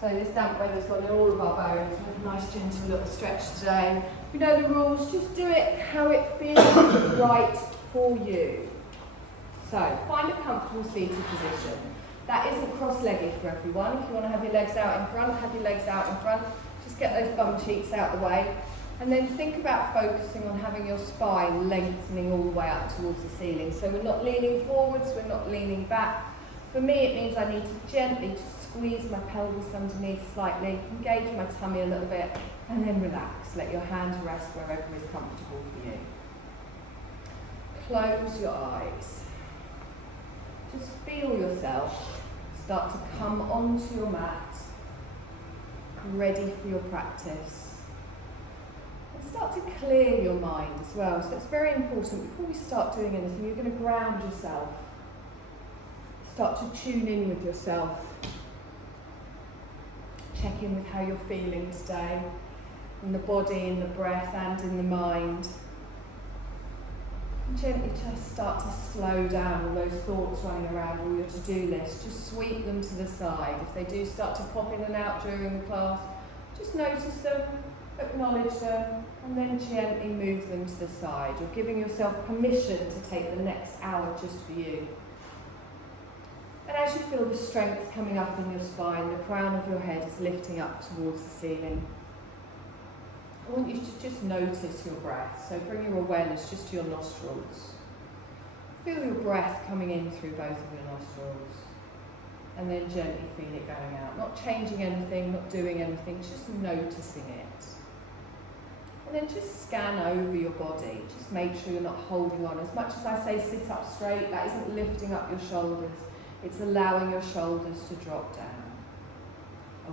So this damp weather's gone in all of our bones. We have a nice gentle little stretch today. You know the rules, just do it how it feels right for you. So find a comfortable seated position. That isn't cross-legged for everyone. If you want to have your legs out in front, have your legs out in front. Just get those bum cheeks out the way. And then think about focusing on having your spine lengthening all the way up towards the ceiling. So we're not leaning forwards, we're not leaning back. For me, it means I need to gently just squeeze my pelvis underneath slightly, engage my tummy a little bit, and then relax. Let your hands rest wherever is comfortable for you. Close your eyes. Just feel yourself start to come onto your mat, ready for your practice. And start to clear your mind as well. So it's very important, before we start doing anything, you're going to ground yourself. Start to tune in with yourself. Check in with how you're feeling today, in the body, in the breath, and in the mind. And gently just start to slow down all those thoughts running around all your to-do list. Just sweep them to the side. If they do start to pop in and out during the class, just notice them, acknowledge them, and then gently move them to the side. You're giving yourself permission to take the next hour just for you. And as you feel the strength coming up in your spine, the crown of your head is lifting up towards the ceiling. I want you to just notice your breath. So bring your awareness just to your nostrils. Feel your breath coming in through both of your nostrils. And then gently feel it going out. Not changing anything, not doing anything, just noticing it. And then just scan over your body. Just make sure you're not holding on. As much as I say sit up straight, that isn't lifting up your shoulders. It's allowing your shoulders to drop down,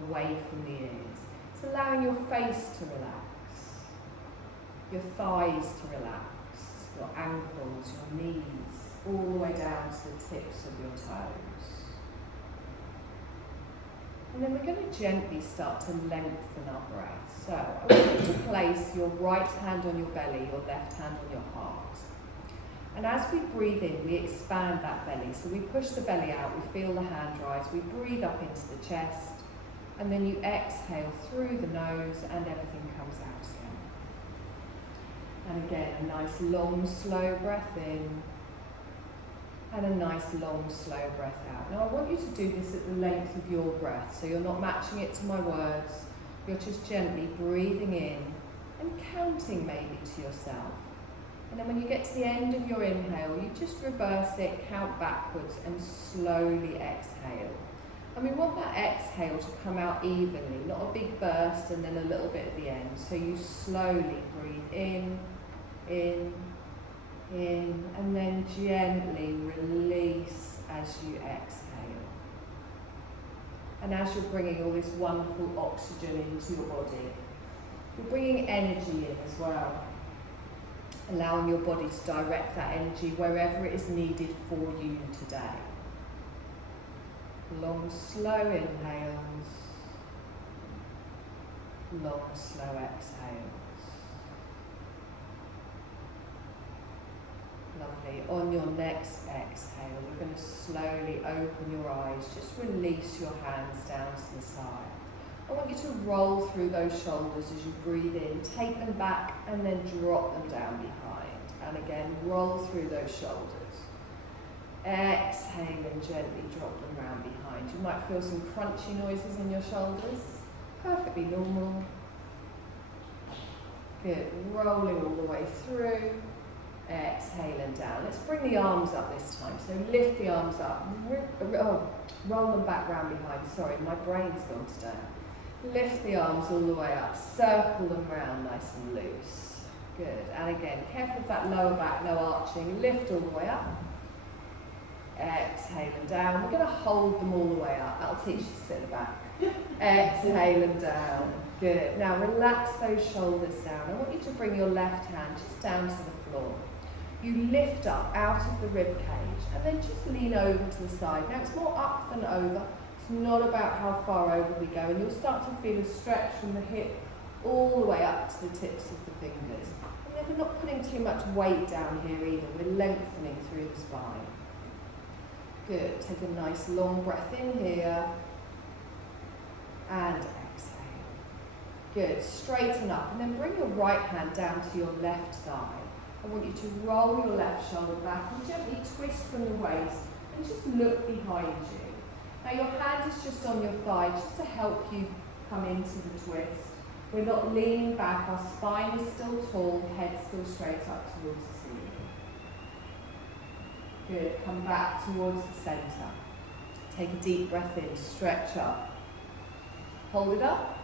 away from the ears. It's allowing your face to relax, your thighs to relax, your ankles, your knees, all the way down to the tips of your toes. And then we're going to gently start to lengthen our breath. So I want you to place your right hand on your belly, your left hand on your heart. And as we breathe in, we expand that belly. So we push the belly out, we feel the hand rise, we breathe up into the chest, and then you exhale through the nose and everything comes out again. And again, a nice long, slow breath in, and a nice long, slow breath out. Now I want you to do this at the length of your breath, so you're not matching it to my words, you're just gently breathing in and counting maybe to yourself. And then when you get to the end of your inhale, you just reverse it, count backwards and slowly exhale. And we want that exhale to come out evenly, not a big burst and then a little bit at the end. So you slowly breathe in, and then gently release as you exhale. And as you're bringing all this wonderful oxygen into your body, you're bringing energy in as well. Allowing your body to direct that energy wherever it is needed for you today. Long, slow inhales. Long, slow exhales. Lovely. On your next exhale, you're going to slowly open your eyes. Just release your hands down to the side. I want you to roll through those shoulders as you breathe in. Take them back and then drop them down behind. And again, roll through those shoulders. Exhale and gently drop them round behind. You might feel some crunchy noises in your shoulders. Perfectly normal. Good. Rolling all the way through. Exhale and down. Let's bring the arms up this time. So lift the arms up. Roll them back round behind. Sorry, my brain's gone today. Lift the arms all the way up, circle them round nice and loose. Good, and again, careful of that lower back, no arching. Lift all the way up. Exhale and down. We're going to hold them all the way up. That'll teach you to sit back. Exhale and down. Good. Now relax those shoulders down. I want you to bring your left hand just down to the floor. You lift up out of the rib cage and then just lean over to the side. Now it's more up than over. It's not about how far over we go, and you'll start to feel a stretch from the hip all the way up to the tips of the fingers. And then we're not putting too much weight down here either, we're lengthening through the spine. Good, take a nice long breath in here, Good, straighten up and then bring your right hand down to your left thigh. I want you to roll your left shoulder back and gently twist from the waist and just look behind you. Now your hand is just on your thigh just to help you come into the twist. We're not leaning back, our spine is still tall, head still straight up towards the ceiling. Good, come back towards the centre. Take a deep breath in, stretch up. Hold it up.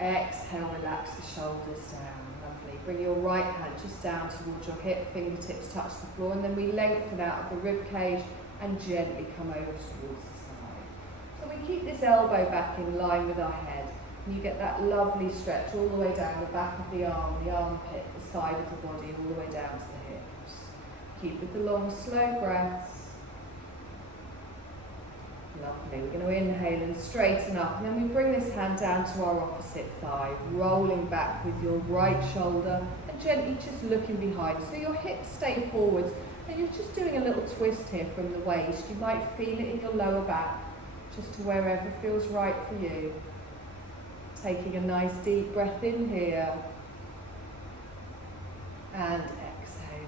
Exhale, relax the shoulders down. Lovely. Bring your right hand just down towards your hip, fingertips touch the floor, and then we lengthen out of the rib cage and gently come over towards the side. So we keep this elbow back in line with our head, and you get that lovely stretch all the way down the back of the arm, the armpit, the side of the body, all the way down to the hips. Keep with the long, slow breaths. Lovely. We're going to inhale and straighten up, and then we bring this hand down to our opposite thigh, rolling back with your right shoulder and gently just looking behind. So your hips stay forwards and you're just doing a little twist here from the waist. You might feel it in your lower back, just to wherever feels right for you. Taking a nice deep breath in here and exhale.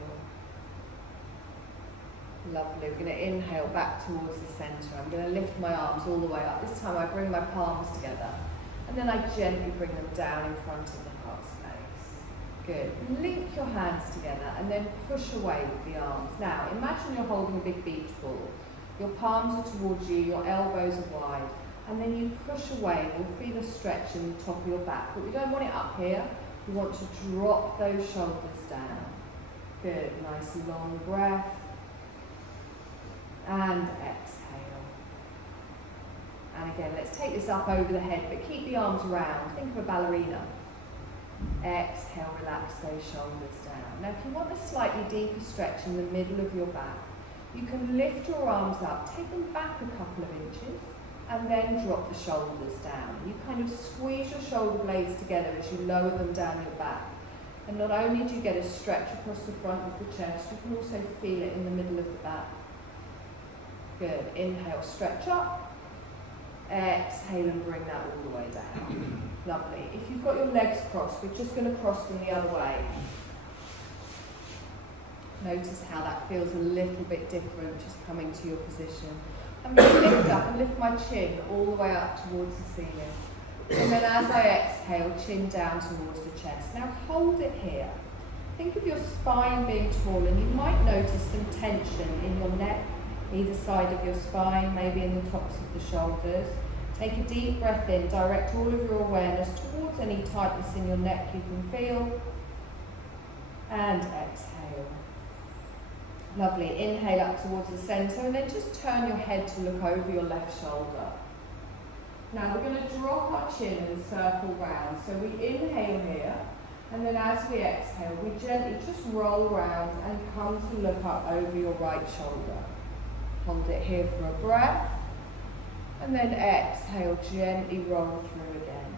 Lovely. We're going to inhale back towards the centre. I'm going to lift my arms all the way up. This time I bring my palms together and then I gently bring them down in front of the heart space. Good. Link your hands together and then push away with the arms. Now imagine you're holding a big beach ball. Your palms are towards you, your elbows are wide, and then you push away. You'll feel a stretch in the top of your back, but we don't want it up here. We want to drop those shoulders down. Good. Nice long breath. And exhale. And again, let's take this up over the head, but keep the arms round. Think of a ballerina. Exhale, relax those shoulders down. Now, if you want a slightly deeper stretch in the middle of your back, you can lift your arms up, take them back a couple of inches, and then drop the shoulders down. You kind of squeeze your shoulder blades together as you lower them down your back. And not only do you get a stretch across the front of the chest, you can also feel it in the middle of the back. Good. Inhale, stretch up. Exhale and bring that all the way down. Lovely. If you've got your legs crossed, we're just going to cross them the other way. Notice how that feels a little bit different, just coming to your position. I'm going to lift up and lift my chin all the way up towards the ceiling. And then as I exhale, chin down towards the chest. Now hold it here. Think of your spine being tall, and you might notice some tension in your neck, either side of your spine, maybe in the tops of the shoulders. Take a deep breath in, direct all of your awareness towards any tightness in your neck you can feel, and exhale. Lovely. Inhale up towards the centre, and then just turn your head to look over your left shoulder. Now we're going to drop our chin and circle round. So we inhale here, and then as we exhale, we gently just roll round and come to look up over your right shoulder. Hold it here for a breath, and then exhale, gently roll through again.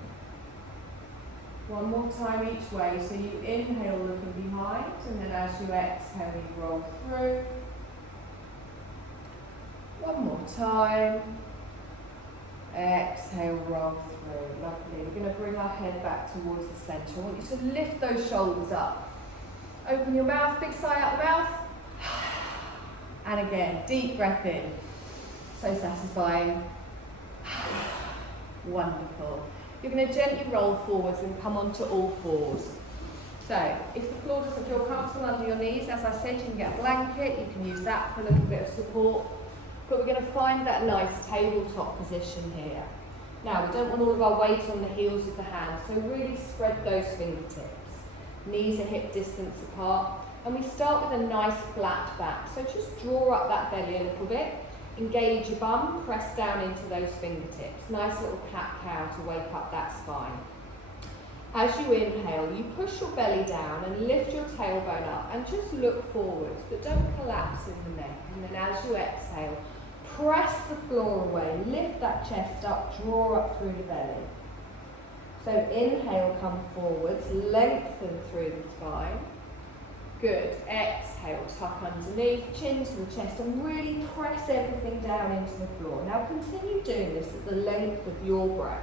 One more time each way, so you inhale looking behind, and then as you exhale, you roll through. One more time. Exhale, roll through. Lovely. We're going to bring our head back towards the centre. I want you to lift those shoulders up. Open your mouth, big sigh out the mouth. And again, deep breath in. So satisfying. Wonderful. You're going to gently roll forwards and come onto all fours. So, if the floor doesn't feel comfortable under your knees, as I said, you can get a blanket, you can use that for a little bit of support. But we're going to find that nice tabletop position here. Now, we don't want all of our weight on the heels of the hands, so really spread those fingertips. Knees are hip distance apart. And we start with a nice flat back. So just draw up that belly a little bit. Engage your bum, press down into those fingertips. Nice little cat-cow to wake up that spine. As you inhale, you push your belly down and lift your tailbone up and just look forwards, but don't collapse in the neck. And then as you exhale, press the floor away, lift that chest up, draw up through the belly. So inhale, come forwards, lengthen through the spine. Good. Exhale, tuck underneath, chin to the chest, and really press everything down into the floor. Now continue doing this at the length of your breath.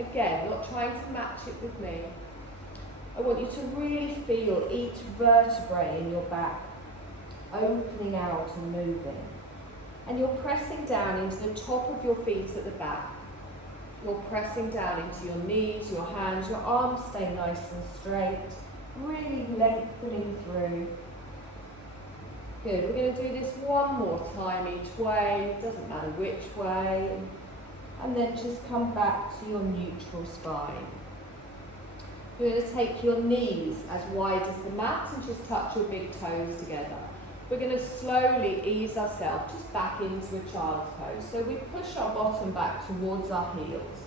Again, not trying to match it with me. I want you to really feel each vertebrae in your back opening out and moving. And you're pressing down into the top of your feet at the back. You're pressing down into your knees, your hands, your arms stay nice and straight, really lengthening through. Good, we're going to do this one more time each way, doesn't matter which way. And then just come back to your neutral spine. You're going to take your knees as wide as the mat and just touch your big toes together. We're going to slowly ease ourselves just back into a child's pose. So we push our bottom back towards our heels.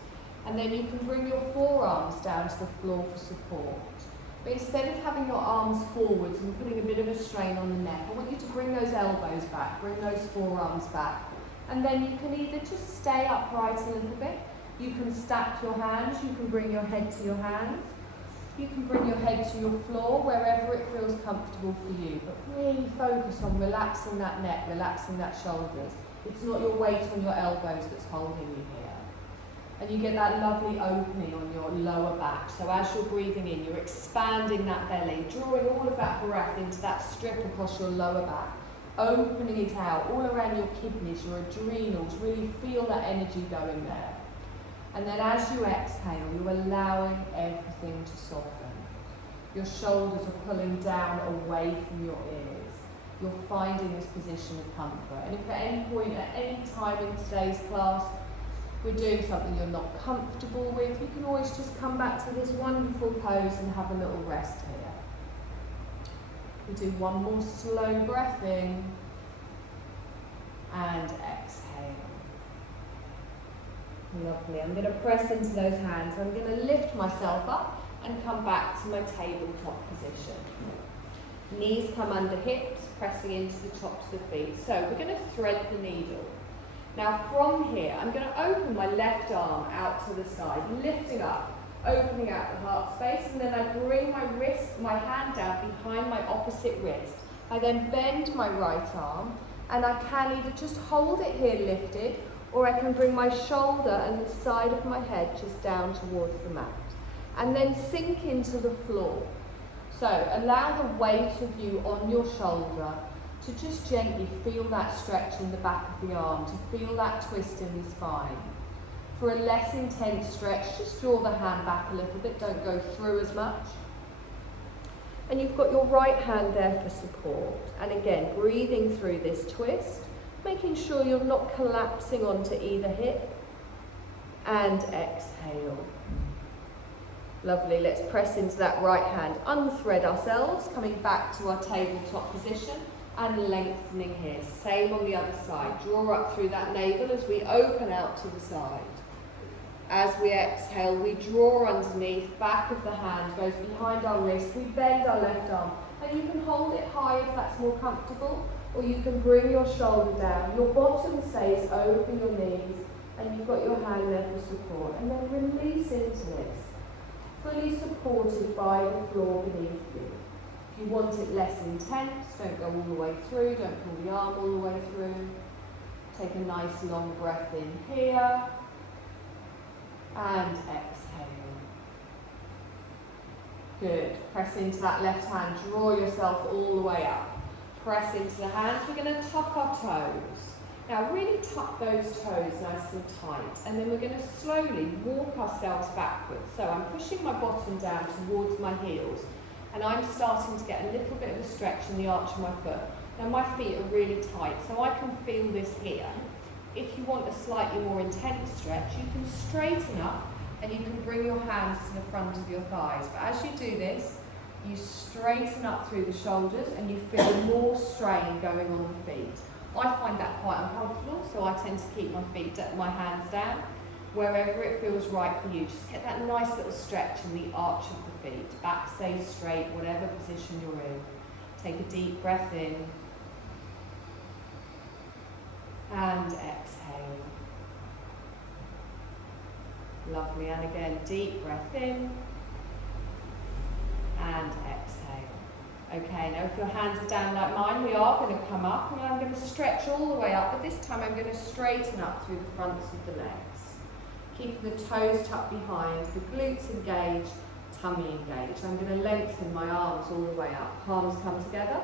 And then you can bring your forearms down to the floor for support. But instead of having your arms forwards and putting a bit of a strain on the neck, I want you to bring those elbows back, bring those forearms back. And then you can either just stay upright a little bit, you can stack your hands, you can bring your head to your hands, you can bring your head to your floor, wherever it feels comfortable for you. But really focus on relaxing that neck, relaxing that shoulders. It's not your weight on your elbows that's holding you here. And you get that lovely opening on your lower back. So as you're breathing in, you're expanding that belly, drawing all of that breath into that strip across your lower back, opening it out all around your kidneys, your adrenals, really feel that energy going there. And then as you exhale, you're allowing everything to soften. Your shoulders are pulling down away from your ears. You're finding this position of comfort. And if at any point, at any time in today's class, we're doing something you're not comfortable with, you can always just come back to this wonderful pose and have a little rest here. We do one more slow breath in and exhale. Lovely. I'm going to press into those hands. I'm going to lift myself up and come back to my tabletop position. Knees come under hips, pressing into the tops of the feet. So we're going to thread the needle. Now from here, I'm going to open my left arm out to the side, lifting up, opening out the heart space, and then I bring my hand down behind my opposite wrist. I then bend my right arm, and I can either just hold it here lifted, or I can bring my shoulder and the side of my head just down towards the mat. And then sink into the floor. So allow the weight of you on your shoulder to just gently feel that stretch in the back of the arm, to feel that twist in the spine. For a less intense stretch, just draw the hand back a little bit, don't go through as much. And you've got your right hand there for support. And again, breathing through this twist, making sure you're not collapsing onto either hip. And exhale. Lovely, let's press into that right hand, unthread ourselves, coming back to our tabletop position. And lengthening here. Same on the other side. Draw up through that navel as we open out to the side. As we exhale, we draw underneath, back of the hand goes behind our wrist. We bend our left arm. And you can hold it high if that's more comfortable, or you can bring your shoulder down. Your bottom stays over your knees, and you've got your hand there for support. And then release into this, fully supported by the floor beneath you. If you want it less intense, don't go all the way through, don't pull the arm all the way through. Take a nice long breath in here, and exhale. Good, press into that left hand, draw yourself all the way up. Press into the hands, we're going to tuck our toes. Now really tuck those toes nice and tight, and then we're going to slowly walk ourselves backwards. So I'm pushing my bottom down towards my heels, and I'm starting to get a little bit of a stretch in the arch of my foot. Now my feet are really tight, so I can feel this here. If you want a slightly more intense stretch, you can straighten up and you can bring your hands to the front of your thighs. But as you do this, you straighten up through the shoulders and you feel more strain going on the feet. I find that quite uncomfortable, so I tend to keep my hands down. Wherever it feels right for you, just get that nice little stretch in the arch of the feet. Back stays straight, whatever position you're in. Take a deep breath in. And exhale. Lovely, and again, deep breath in. And exhale. Okay, now if your hands are down like mine, we are going to come up, and I'm going to stretch all the way up, but this time I'm going to straighten up through the fronts of the legs. Keeping the toes tucked behind, the glutes engaged, tummy engaged. I'm going to lengthen my arms all the way up. Palms come together,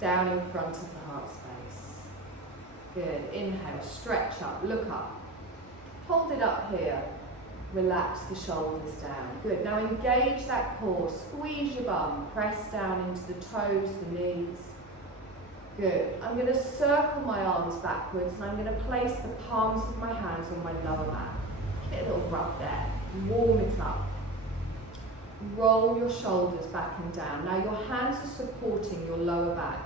down in front of the heart space. Good. Inhale, stretch up, look up. Hold it up here. Relax the shoulders down. Good. Now engage that core. Squeeze your bum. Press down into the toes, the knees. Good. I'm going to circle my arms backwards and I'm going to place the palms of my hands on my lower back. Get a little rub there. Warm it up. Roll your shoulders back and down. Now your hands are supporting your lower back.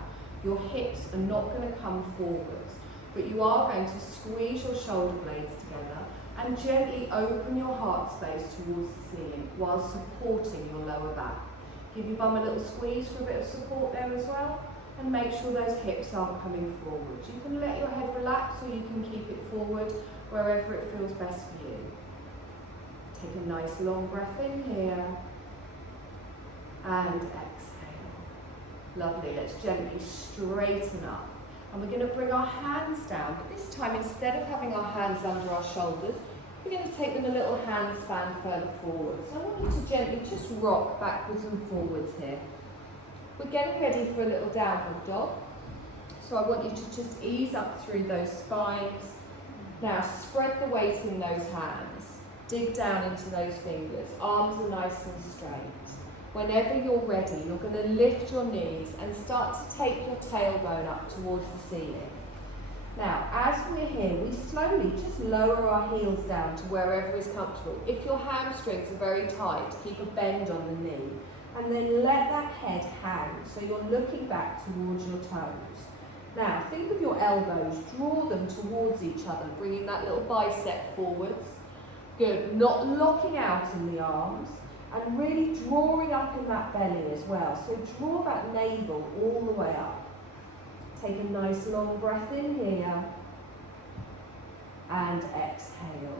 Your hips are not going to come forwards, but you are going to squeeze your shoulder blades together and gently open your heart space towards the ceiling while supporting your lower back. Give your bum a little squeeze for a bit of support there as well, and make sure those hips aren't coming forward. You can let your head relax or you can keep it forward wherever it feels best for you. Take a nice long breath in here and exhale. Lovely. Let's gently straighten up. And we're going to bring our hands down, but this time instead of having our hands under our shoulders, we're going to take them a little handspan further forward. So I want you to gently just rock backwards and forwards here. We're getting ready for a little downward dog. So I want you to just ease up through those spines. Now spread the weight in those hands. Dig down into those fingers. Arms are nice and straight. Whenever you're ready, you're going to lift your knees and start to take your tailbone up towards the ceiling. Now, as we're here, we slowly just lower our heels down to wherever is comfortable. If your hamstrings are very tight, keep a bend on the knee. And then let that head hang, so you're looking back towards your toes. Now, think of your elbows, draw them towards each other, bringing that little bicep forwards. Good, not locking out in the arms, and really drawing up in that belly as well. So draw that navel all the way up. Take a nice long breath in here, and exhale.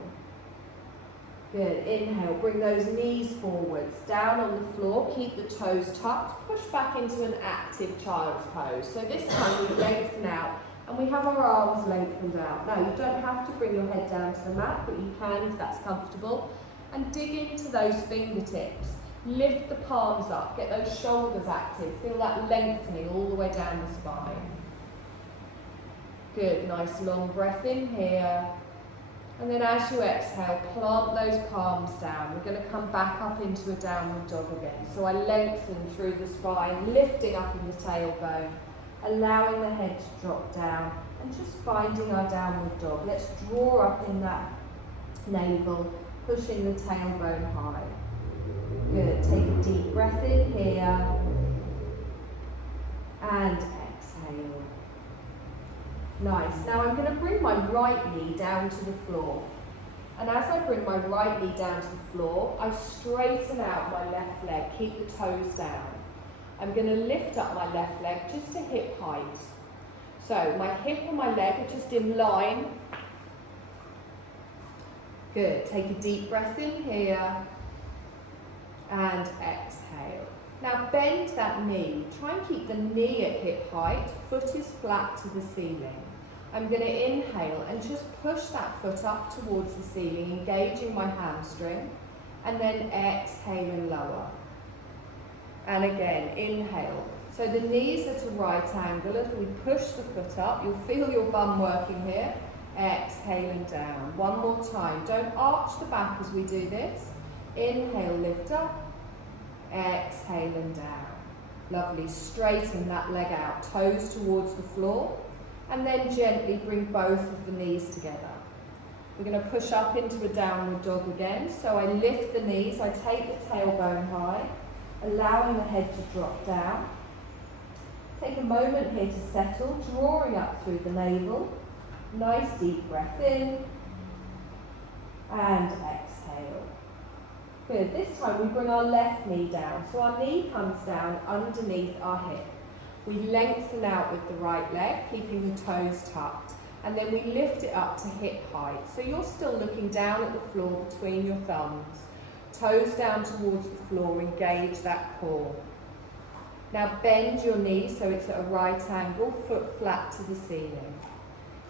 Good, inhale, bring those knees forwards, down on the floor, keep the toes tucked, push back into an active child's pose. So this time we lengthen out and we have our arms lengthened out. Now you don't have to bring your head down to the mat, but you can if that's comfortable. And dig into those fingertips, lift the palms up, get those shoulders active, feel that lengthening all the way down the spine. Good, nice long breath in here. And then as you exhale, plant those palms down. We're going to come back up into a downward dog again. So I lengthen through the spine, lifting up in the tailbone, allowing the head to drop down, and just finding our downward dog. Let's draw up in that navel, pushing the tailbone high. Good, take a deep breath in here, and exhale. Nice. Now I'm going to bring my right knee down to the floor. And as I bring my right knee down to the floor, I straighten out my left leg, keep the toes down. I'm going to lift up my left leg just to hip height. So my hip and my leg are just in line. Good. Take a deep breath in here and exhale. Now bend that knee. Try and keep the knee at hip height. Foot is flat to the ceiling. I'm going to inhale and just push that foot up towards the ceiling, engaging my hamstring, and then exhale and lower. And again, inhale. So the knees at a right angle. As we push the foot up, you'll feel your bum working here. Exhale and down. One more time. Don't arch the back as we do this. Inhale, lift up. Exhale and down. Lovely. Straighten that leg out. Toes towards the floor. And then gently bring both of the knees together. We're going to push up into a downward dog again. So I lift the knees. I take the tailbone high, allowing the head to drop down. Take a moment here to settle, drawing up through the navel. Nice deep breath in and exhale. Good. This time we bring our left knee down. So our knee comes down underneath our hip. We lengthen out with the right leg, keeping the toes tucked. And then we lift it up to hip height. So you're still looking down at the floor between your thumbs. Toes down towards the floor, engage that core. Now bend your knee so it's at a right angle, foot flat to the ceiling.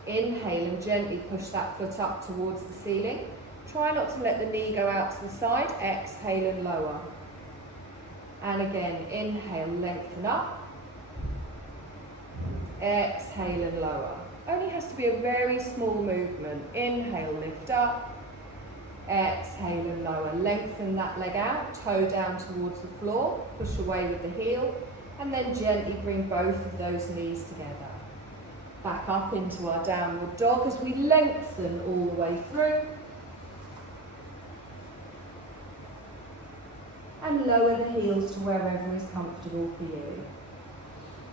Inhale and gently push that foot up towards the ceiling. Try not to let the knee go out to the side. Exhale and lower. And again, inhale, lengthen up. Exhale and lower. Only has to be a very small movement. Inhale, lift up. Exhale and lower. Lengthen that leg out, toe down towards the floor. Push away with the heel. And then gently bring both of those knees together. Back up into our downward dog as we lengthen all the way through. And lower the heels to wherever is comfortable for you.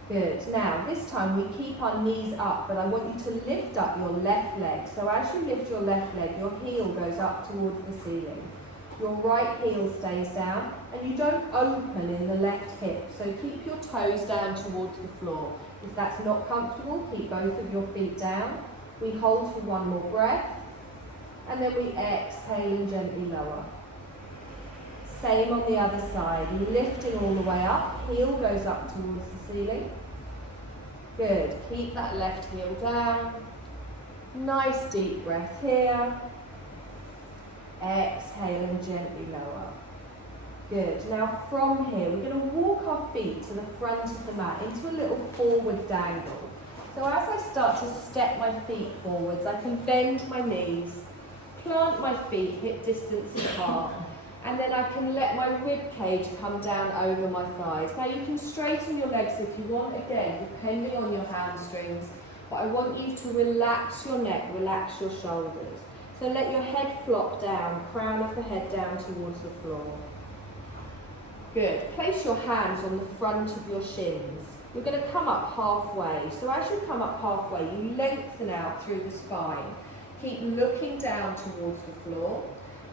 Good. Now, this time we keep our knees up, but I want you to lift up your left leg. So as you lift your left leg, your heel goes up towards the ceiling. Your right heel stays down, and you don't open in the left hip. So keep your toes down towards the floor. If that's not comfortable, keep both of your feet down. We hold for one more breath, and then we exhale and gently lower. Same on the other side, lifting all the way up, heel goes up towards the ceiling. Good, keep that left heel down. Nice deep breath here. Exhale and gently lower. Good, now from here we're going to walk our feet to the front of the mat into a little forward dangle. So as I start to step my feet forwards, I can bend my knees, plant my feet hip distance apart, and then I can let my rib cage come down over my thighs. Now you can straighten your legs if you want, again, depending on your hamstrings, but I want you to relax your neck, relax your shoulders. So let your head flop down, crown of the head down towards the floor. Good. Place your hands on the front of your shins. You're going to come up halfway. So as you come up halfway, you lengthen out through the spine. Keep looking down towards the floor.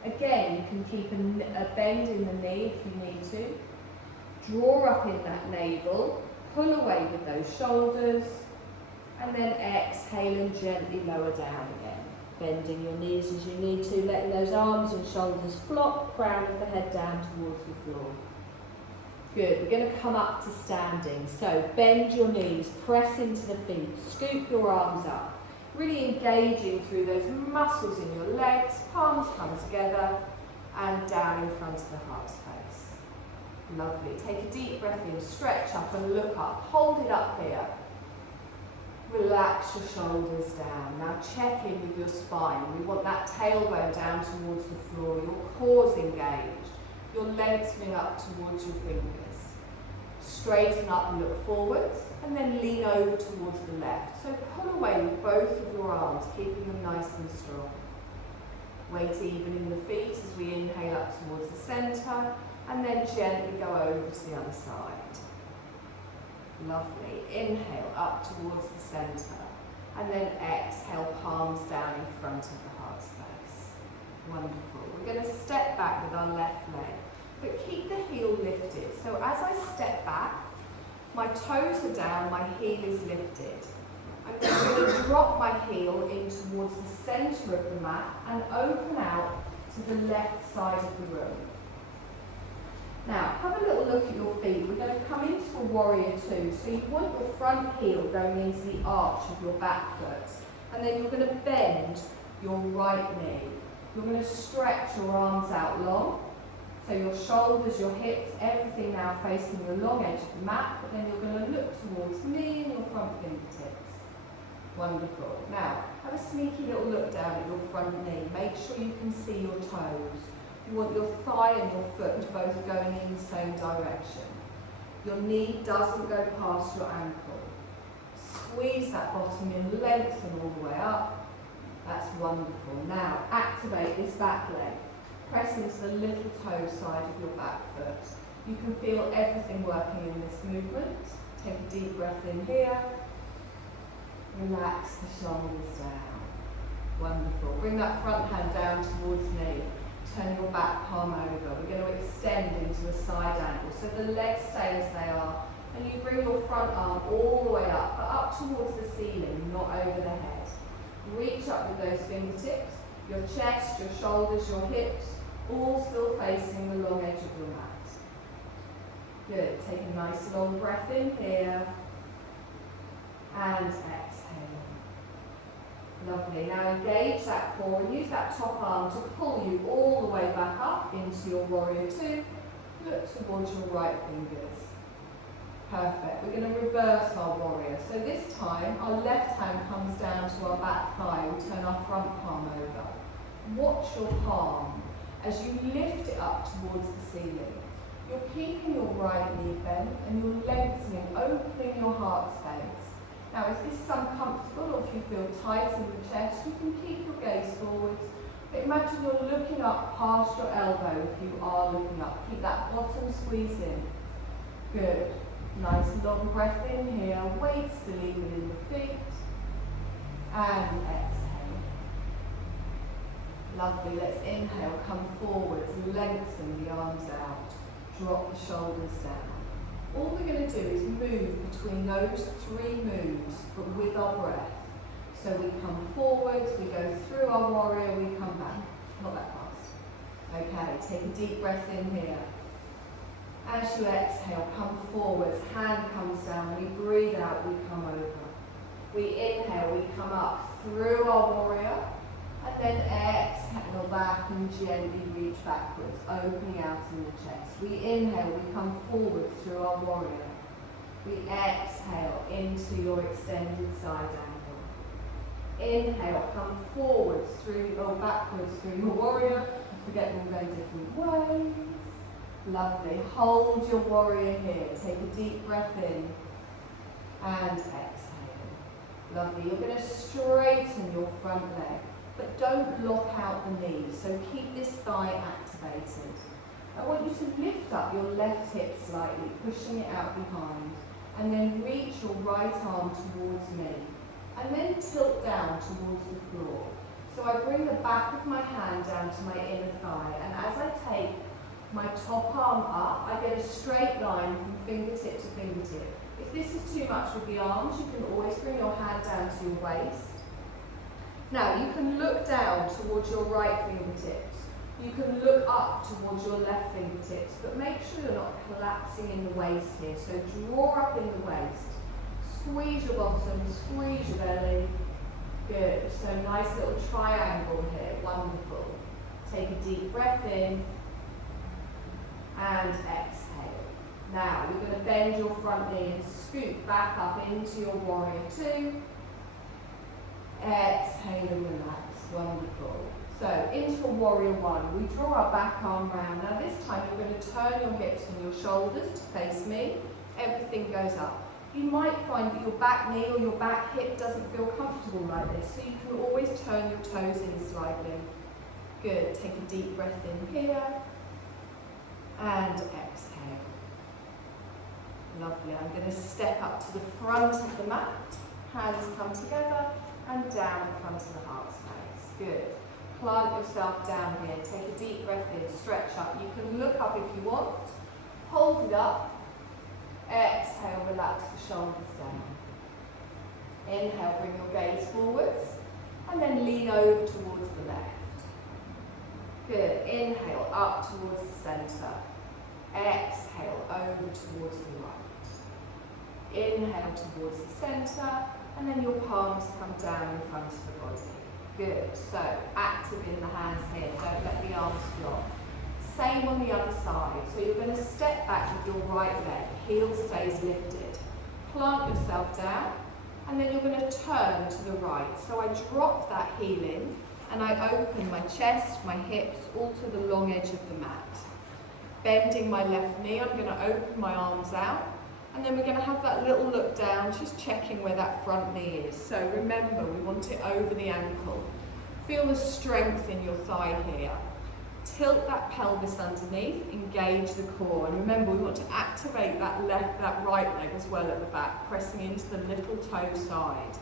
Again, you can keep a bend in the knee if you need to. Draw up in that navel, pull away with those shoulders, and then exhale and gently lower down again. Bending your knees as you need to, letting those arms and shoulders flop, crown of the head down towards the floor. Good, we're going to come up to standing. So bend your knees, press into the feet, scoop your arms up. Really engaging through those muscles in your legs, palms come together and down in front of the heart space. Lovely. Take a deep breath in, stretch up and look up. Hold it up here. Relax your shoulders down. Now check in with your spine. We want that tailbone down towards the floor, your core's engaged. You're lengthening up towards your fingers. Straighten up and look forwards, and then lean over towards the left. So pull away with both of your arms, keeping them nice and strong. Weight even in the feet as we inhale up towards the centre, and then gently go over to the other side. Lovely. Inhale up towards the centre, and then exhale, palms down in front of the heart space. Wonderful. We're going to step back with our left leg, but keep the heel lifted. So as I step back, my toes are down, my heel is lifted. I'm going to drop my heel in towards the centre of the mat and open out to the left side of the room. Now, have a little look at your feet. We're going to come into a warrior two. So you want your front heel going into the arch of your back foot. And then you're going to bend your right knee. You're going to stretch your arms out long. So your shoulders, your hips, everything now facing the long edge of the mat. But then you're going to look towards me and your front fingertips. Wonderful. Now, have a sneaky little look down at your front knee. Make sure you can see your toes. You want your thigh and your foot both going in the same direction. Your knee doesn't go past your ankle. Squeeze that bottom in, lengthen all the way up. That's wonderful. Now, activate this back leg. Press into the little toe side of your back foot. You can feel everything working in this movement. Take a deep breath in here. Relax the shoulders down. Wonderful. Bring that front hand down towards me. Turn your back palm over. We're going to extend into a side angle. So the legs stay as they are. And you bring your front arm all the way up, but up towards the ceiling, not over the head. Reach up with those fingertips. Your chest, your shoulders, your hips, all still facing the long edge of your mat. Good. Take a nice long breath in here. And exhale. Lovely. Now engage that core and use that top arm to pull you all the way back up into your warrior two. Look towards your right fingers. Perfect. We're going to reverse our warrior. So this time our left hand comes down to our back thigh. We turn our front palm over. Watch your palm as you lift it up towards the ceiling. You're keeping your right knee bent and you're lengthening, opening your heart space. Now if this is uncomfortable or if you feel tight in the chest, you can keep your gaze forwards. But imagine you're looking up past your elbow if you are looking up. Keep that bottom squeeze in. Good. Nice long breath in here. Weight still even in the feet. And exhale. Lovely. Let's inhale. Come forwards. Lengthen the arms out. Drop the shoulders down. All we're going to do is move between those three moves, but with our breath. So we come forwards, we go through our warrior, we come back. Not that fast. Okay, take a deep breath in here. As you exhale, come forwards, hand comes down, we breathe out, we come over. We inhale, we come up through our warrior, and then exhale back and gently reach backwards, opening out in the chest. We inhale, we come forward through our warrior. We exhale into your extended side angle. Inhale, come forwards through or backwards through your warrior. I forget we'll go different ways. Lovely. Hold your warrior here. Take a deep breath in and exhale. Lovely. You're going to straighten your front leg. But don't lock out the knees, so keep this thigh activated. I want you to lift up your left hip slightly, pushing it out behind, and then reach your right arm towards me, and then tilt down towards the floor. So I bring the back of my hand down to my inner thigh, and as I take my top arm up, I get a straight line from fingertip to fingertip. If this is too much with the arms, you can always bring your hand down to your waist. Now you can look down towards your right fingertips. You can look up towards your left fingertips, but make sure you're not collapsing in the waist here. So draw up in the waist. Squeeze your bottom, squeeze your belly. Good. So nice little triangle here. Wonderful. Take a deep breath in and exhale. Now you're going to bend your front knee and scoot back up into your warrior two. Exhale and relax. Wonderful. So into a warrior one, we draw our back arm round. Now this time you're going to turn your hips and your shoulders to face me. Everything goes up. You might find that your back knee or your back hip doesn't feel comfortable like this, so you can always turn your toes in slightly. Good. Take a deep breath in here and exhale. Lovely. I'm going to step up to the front of the mat. Hands come together and down in front of the heart space. Good. Plant yourself down here. Take a deep breath in. Stretch up. You can look up if you want. Hold it up. Exhale, relax the shoulders down. Inhale, bring your gaze forwards. And then lean over towards the left. Good. Inhale, up towards the centre. Exhale, over towards the right. Inhale towards the centre. And then your palms come down in front of the body. Good. So, active in the hands here. Don't let the arms flop. Same on the other side. So you're going to step back with your right leg. Heel stays lifted. Plant yourself down. And then you're going to turn to the right. So I drop that heel in. And I open my chest, my hips, all to the long edge of the mat. Bending my left knee. I'm going to open my arms out. And then we're going to have that little look down, just checking where that front knee is. So remember, we want it over the ankle. Feel the strength in your thigh here. Tilt that pelvis underneath, engage the core. And remember, we want to activate that right leg as well at the back, pressing into the little toe side.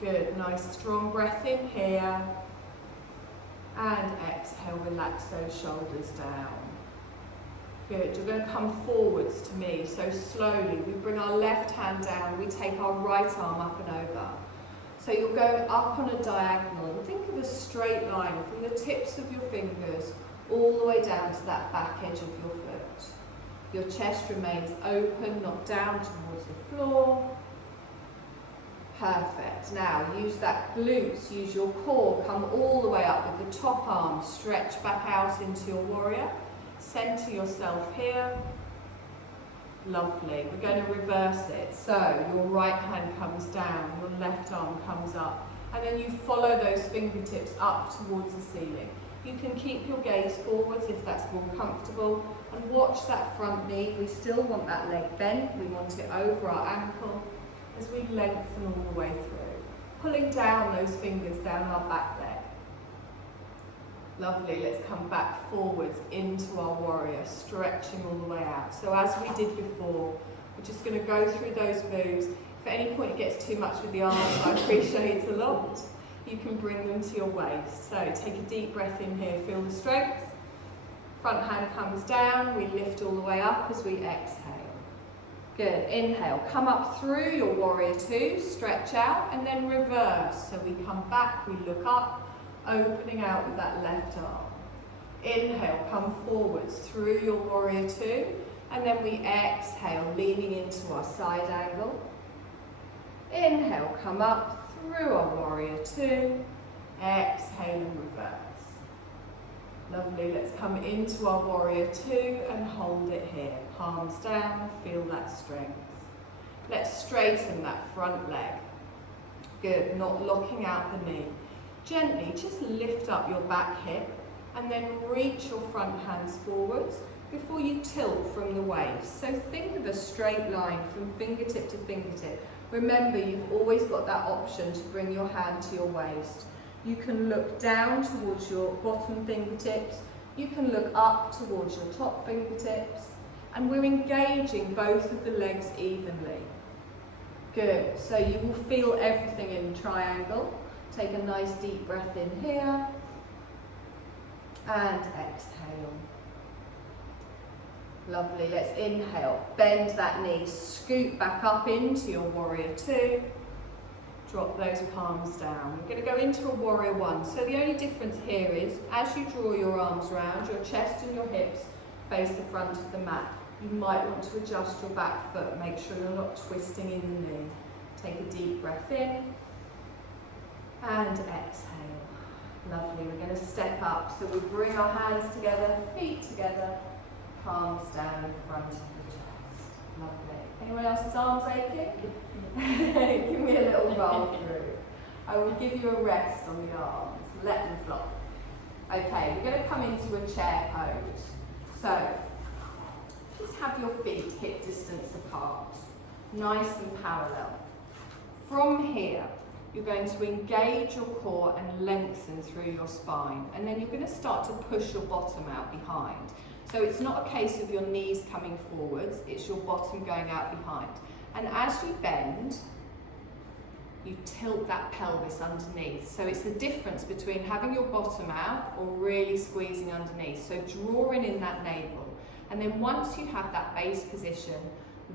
Good, nice strong breath in here. And exhale, relax those shoulders down. Good, you're going to come forwards to me, so slowly. We bring our left hand down, we take our right arm up and over. So you're going up on a diagonal, and think of a straight line from the tips of your fingers all the way down to that back edge of your foot. Your chest remains open, not down towards the floor. Perfect. Now use that glutes, use your core, come all the way up with the top arm, stretch back out into your warrior. Center yourself here. Lovely. We're going to reverse it. So your right hand comes down, your left arm comes up, and then you follow those fingertips up towards the ceiling. You can keep your gaze forwards if that's more comfortable, and watch that front knee. We still want that leg bent. We want it over our ankle as we lengthen all the way through. Pulling down those fingers down our back leg. Lovely, let's come back forwards into our warrior, stretching all the way out. So as we did before, we're just going to go through those moves. If at any point it gets too much with the arms, I appreciate a lot. You can bring them to your waist. So take a deep breath in here, feel the strength. Front hand comes down, we lift all the way up as we exhale. Good, inhale, come up through your warrior two, stretch out, and then reverse. So we come back, we look up, opening out with that left arm. Inhale, come forwards through your warrior two, and then we exhale, leaning into our side angle. Inhale, come up through our warrior two, exhale and reverse. Lovely, let's come into our warrior two and hold it here. Palms down, feel that strength. Let's straighten that front leg. Good, not locking out the knee. Gently, just lift up your back hip and then reach your front hands forwards before you tilt from the waist. So think of a straight line from fingertip to fingertip. Remember, you've always got that option to bring your hand to your waist. You can look down towards your bottom fingertips. You can look up towards your top fingertips. And we're engaging both of the legs evenly. Good, so you will feel everything in triangle. Take a nice deep breath in here. And exhale. Lovely, let's inhale. Bend that knee, scoot back up into your warrior two. Drop those palms down. We're going to go into a warrior one. So the only difference here is, as you draw your arms round, your chest and your hips face the front of the mat. You might want to adjust your back foot. Make sure you're not twisting in the knee. Take a deep breath in. And exhale. Lovely. We're going to step up. So we bring our hands together, feet together, palms down in front of the chest. Lovely. Anyone else's arms aching? Give me a little roll through. I will give you a rest on the arms. Let them flop. Okay, we're going to come into a chair pose. So, just have your feet hip distance apart. Nice and parallel. From here, you're going to engage your core and lengthen through your spine. And then you're going to start to push your bottom out behind. So it's not a case of your knees coming forwards, it's your bottom going out behind. And as you bend, you tilt that pelvis underneath. So it's the difference between having your bottom out or really squeezing underneath. So drawing in that navel. And then once you have that base position,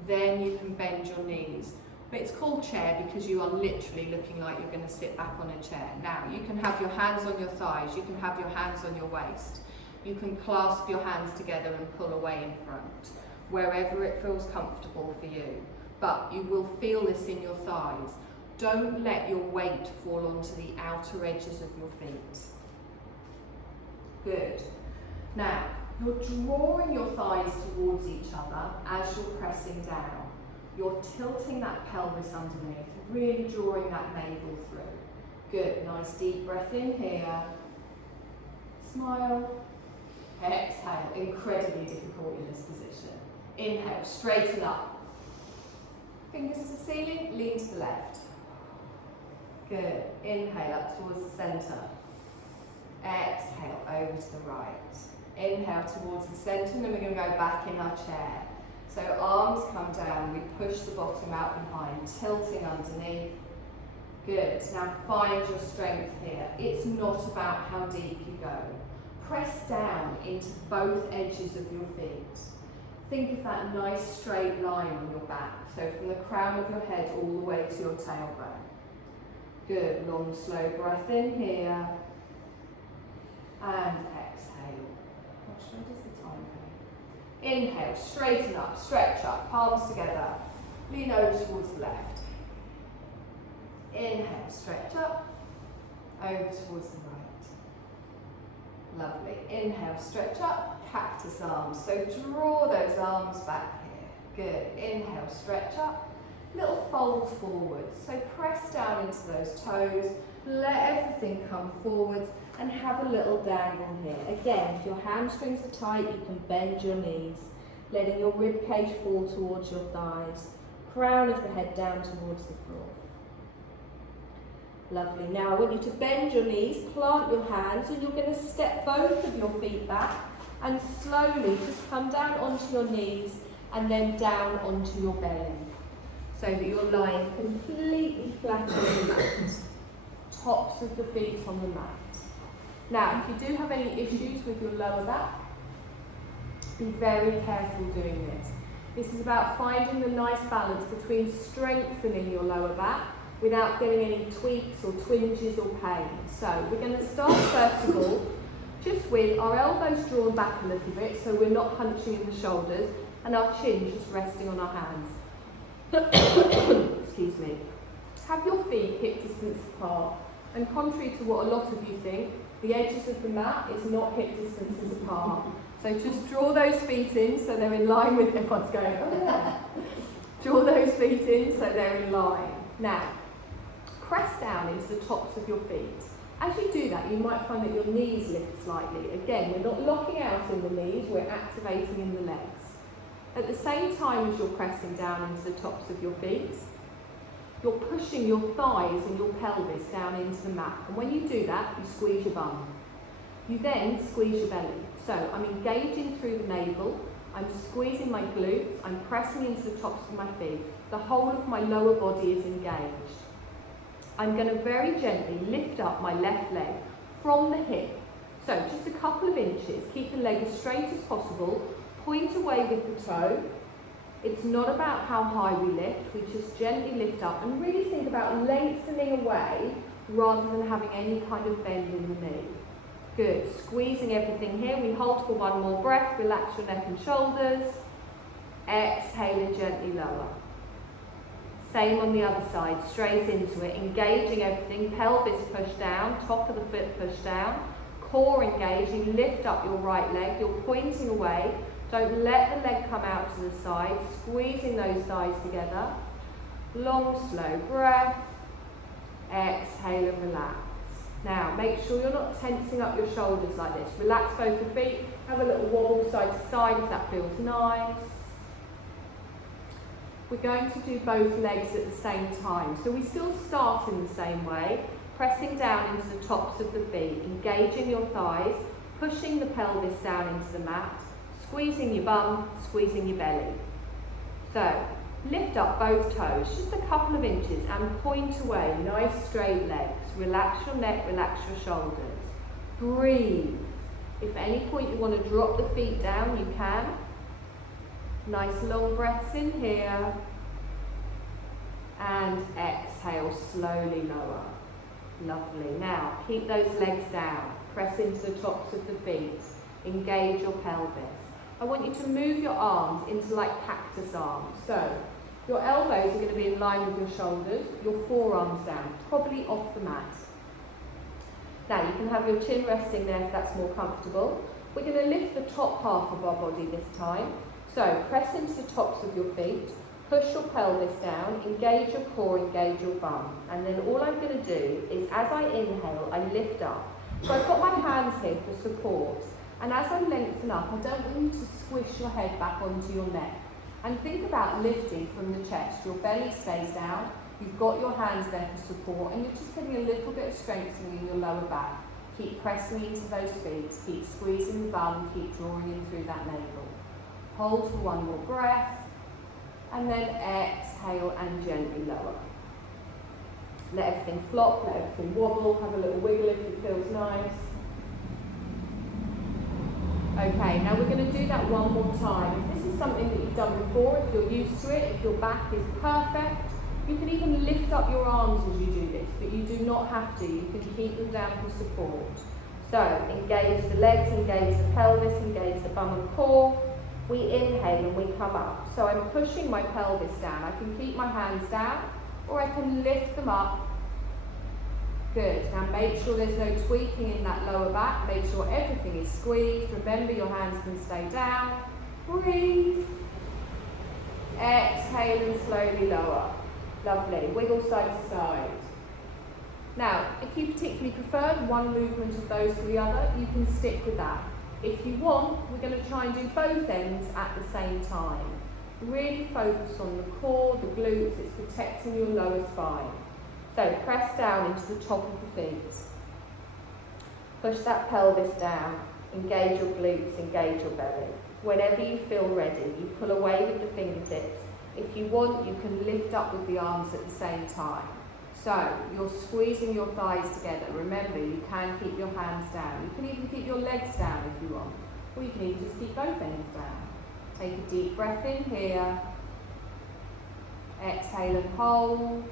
then you can bend your knees. But it's called chair because you are literally looking like you're going to sit back on a chair. Now, you can have your hands on your thighs, you can have your hands on your waist. You can clasp your hands together and pull away in front, wherever it feels comfortable for you. But you will feel this in your thighs. Don't let your weight fall onto the outer edges of your feet. Good. Now, you're drawing your thighs towards each other as you're pressing down. You're tilting that pelvis underneath, really drawing that navel through. Good, nice deep breath in here. Smile. Exhale, incredibly difficult in this position. Inhale, straighten up. Fingers to the ceiling, lean to the left. Good, inhale up towards the centre. Exhale, over to the right. Inhale towards the centre, and then we're going to go back in our chair. So arms come down, we push the bottom out behind, tilting underneath. Good, now find your strength here. It's not about how deep you go. Press down into both edges of your feet. Think of that nice straight line on your back. So from the crown of your head all the way to your tailbone. Good, long slow breath in here. And exhale. Gosh, where does the time go? Inhale, straighten up, stretch up, palms together. Lean over towards the left. Inhale, stretch up, over towards the right. Lovely. Inhale, stretch up, cactus arms. So draw those arms back here. Good. Inhale, stretch up, little fold forwards. So press down into those toes, let everything come forwards and have a little dangle here. Again, if your hamstrings are tight, you can bend your knees, letting your rib cage fall towards your thighs, crown of the head down towards the floor. Lovely. Now I want you to bend your knees, plant your hands, and you're going to step both of your feet back and slowly just come down onto your knees and then down onto your belly, so that you're lying completely flat on the mat, tops of the feet on the mat. Now, if you do have any issues with your lower back, be very careful doing this. This is about finding the nice balance between strengthening your lower back without getting any tweaks or twinges or pain. So we're going to start first of all just with our elbows drawn back a little bit so we're not hunching in the shoulders and our chin just resting on our hands. Excuse me. Have your feet hip distance apart, and contrary to what a lot of you think, the edges of the mat is not hip distances apart. So just draw those feet in so they're in line with everyone's going, oh yeah. Draw those feet in so they're in line. Now, press down into the tops of your feet. As you do that, you might find that your knees lift slightly. Again, we're not locking out in the knees, we're activating in the legs. At the same time as you're pressing down into the tops of your feet, you're pushing your thighs and your pelvis down into the mat. And when you do that, you squeeze your bum. You then squeeze your belly. So I'm engaging through the navel, I'm squeezing my glutes, I'm pressing into the tops of my feet. The whole of my lower body is engaged. I'm going to very gently lift up my left leg from the hip. So just a couple of inches, keep the leg as straight as possible, point away with the toe. It's not about how high we lift, we just gently lift up and really think about lengthening away rather than having any kind of bend in the knee. Good, squeezing everything here. We hold for one more breath, relax your neck and shoulders. Exhale and gently lower. Same on the other side, straight into it, engaging everything, pelvis push down, top of the foot push down, core engaging, lift up your right leg, you're pointing away, don't let the leg come out to the side, squeezing those thighs together. Long, slow breath, exhale and relax. Now, make sure you're not tensing up your shoulders like this. Relax both your feet, have a little wobble side to side if that feels nice. We're going to do both legs at the same time. So we still start in the same way, pressing down into the tops of the feet, engaging your thighs, pushing the pelvis down into the mat, squeezing your bum, squeezing your belly. So, lift up both toes, just a couple of inches, and point away, nice straight legs. Relax your neck, relax your shoulders. Breathe. If at any point you want to drop the feet down, you can. Nice long breaths in here. And exhale, slowly lower. Lovely. Now, keep those legs down. Press into the tops of the feet. Engage your pelvis. I want you to move your arms into like cactus arms. So, your elbows are going to be in line with your shoulders, your forearms down, probably off the mat. Now you can have your chin resting there if that's more comfortable. We're going to lift the top half of our body this time. So press into the tops of your feet, push your pelvis down, engage your core, engage your bum. And then all I'm going to do is as I inhale, I lift up. So I've got my hands here for support. And as I lengthen up, I don't want you to squish your head back onto your neck. And think about lifting from the chest. Your belly stays down, you've got your hands there for support, and you're just getting a little bit of strengthening in your lower back. Keep pressing into those feet, keep squeezing the bum, keep drawing in through that navel. Hold for one more breath, and then exhale and gently lower. Let everything flop, let everything wobble, have a little wiggle if it feels nice. Okay, now we're going to do that one more time. If this is something that you've done before, if you're used to it, if your back is perfect, you can even lift up your arms as you do this, but you do not have to. You can keep them down for support. So, engage the legs, engage the pelvis, engage the bum and core. We inhale and we come up. So I'm pushing my pelvis down. I can keep my hands down, or I can lift them up Good. Now make sure there's no tweaking in that lower back. Make sure everything is squeezed. Remember, your hands can stay down. Breathe. Exhale and slowly lower. Lovely. Wiggle side to side. Now, if you particularly preferred one movement of those to the other, you can stick with that. If you want, we're going to try and do both ends at the same time. Really focus on the core, the glutes. It's protecting your lower spine. So press down into the top of the feet. Push that pelvis down. Engage your glutes, engage your belly. Whenever you feel ready, you pull away with the fingertips. If you want, you can lift up with the arms at the same time. So you're squeezing your thighs together. Remember, you can keep your hands down. You can even keep your legs down if you want. Or you can even just keep both ends down. Take a deep breath in here. Exhale and hold.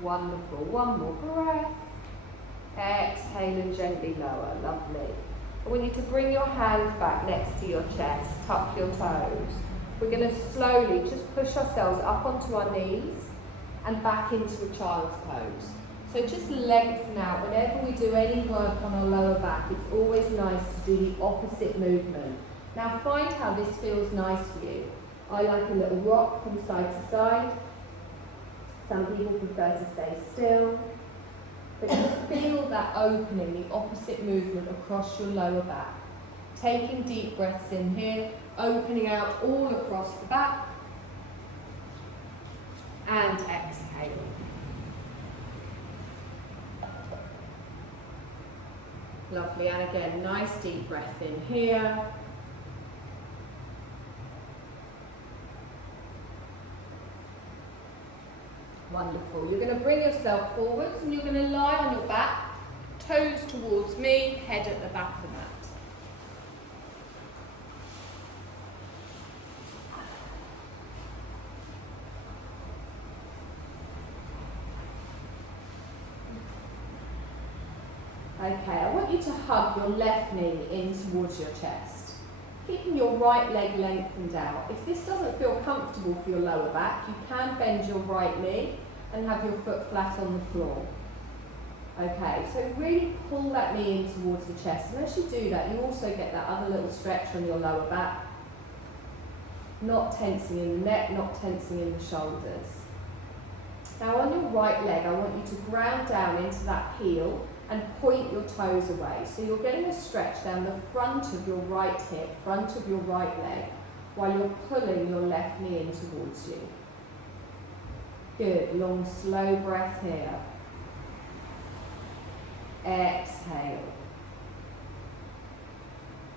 Wonderful. One more breath. Exhale and gently lower. Lovely. I want you to bring your hands back next to your chest. Tuck your toes. We're going to slowly just push ourselves up onto our knees and back into a child's pose. So just lengthen out. Whenever we do any work on our lower back, it's always nice to do the opposite movement. Now find how this feels nice for you. I like a little rock from side to side. Some people prefer to stay still. But just feel that opening, the opposite movement across your lower back. Taking deep breaths in here, opening out all across the back. And exhale. Lovely, and again, nice deep breath in here. Wonderful. You're going to bring yourself forwards and you're going to lie on your back, toes towards me, head at the back of the mat. Okay, I want you to hug your left knee in towards your chest, keeping your right leg lengthened out. If this doesn't feel comfortable for your lower back, you can bend your right knee and have your foot flat on the floor. Okay, so really pull that knee in towards the chest, and as you do that, you also get that other little stretch on your lower back, not tensing in the neck, not tensing in the shoulders. Now on your right leg, I want you to ground down into that heel and point your toes away. So you're getting a stretch down the front of your right hip, front of your right leg, while you're pulling your left knee in towards you. Good, long, slow breath here. Exhale.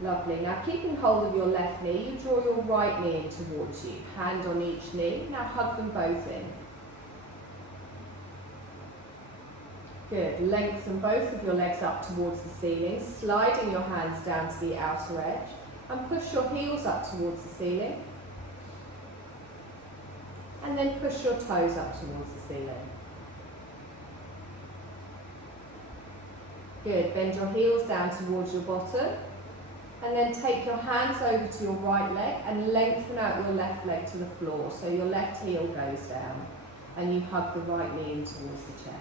Lovely. Now keeping hold of your left knee, you draw your right knee in towards you. Hand on each knee. Now hug them both in. Good. Lengthen both of your legs up towards the ceiling, sliding your hands down to the outer edge, and push your heels up towards the ceiling. And then push your toes up towards the ceiling. Good. Bend your heels down towards your bottom. And then take your hands over to your right leg and lengthen out your left leg to the floor. So your left heel goes down and you hug the right knee in towards the chest.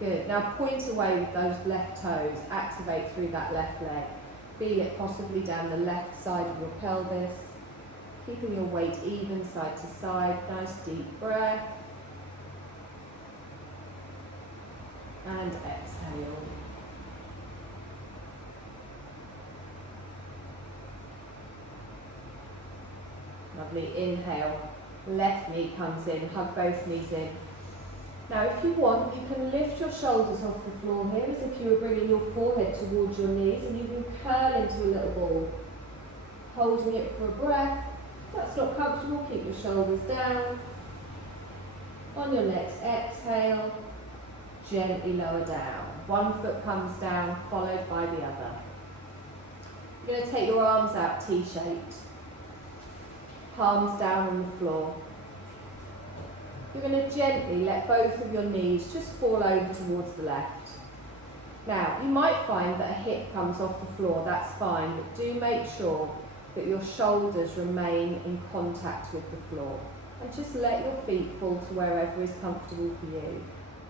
Good. Now point away with those left toes. Activate through that left leg. Feel it possibly down the left side of your pelvis. Keeping your weight even side to side. Nice deep breath. And exhale. Lovely. Inhale. Left knee comes in. Hug both knees in. Now if you want, you can lift your shoulders off the floor here as if you were bringing your forehead towards your knees, and you can curl into a little ball. Holding it for a breath. If that's not comfortable, keep your shoulders down. On your next exhale, gently lower down. One foot comes down, followed by the other. You're going to take your arms out T-shaped. Palms down on the floor. You're going to gently let both of your knees just fall over towards the left. Now, you might find that a hip comes off the floor, that's fine, but do make sure that your shoulders remain in contact with the floor. And just let your feet fall to wherever is comfortable for you.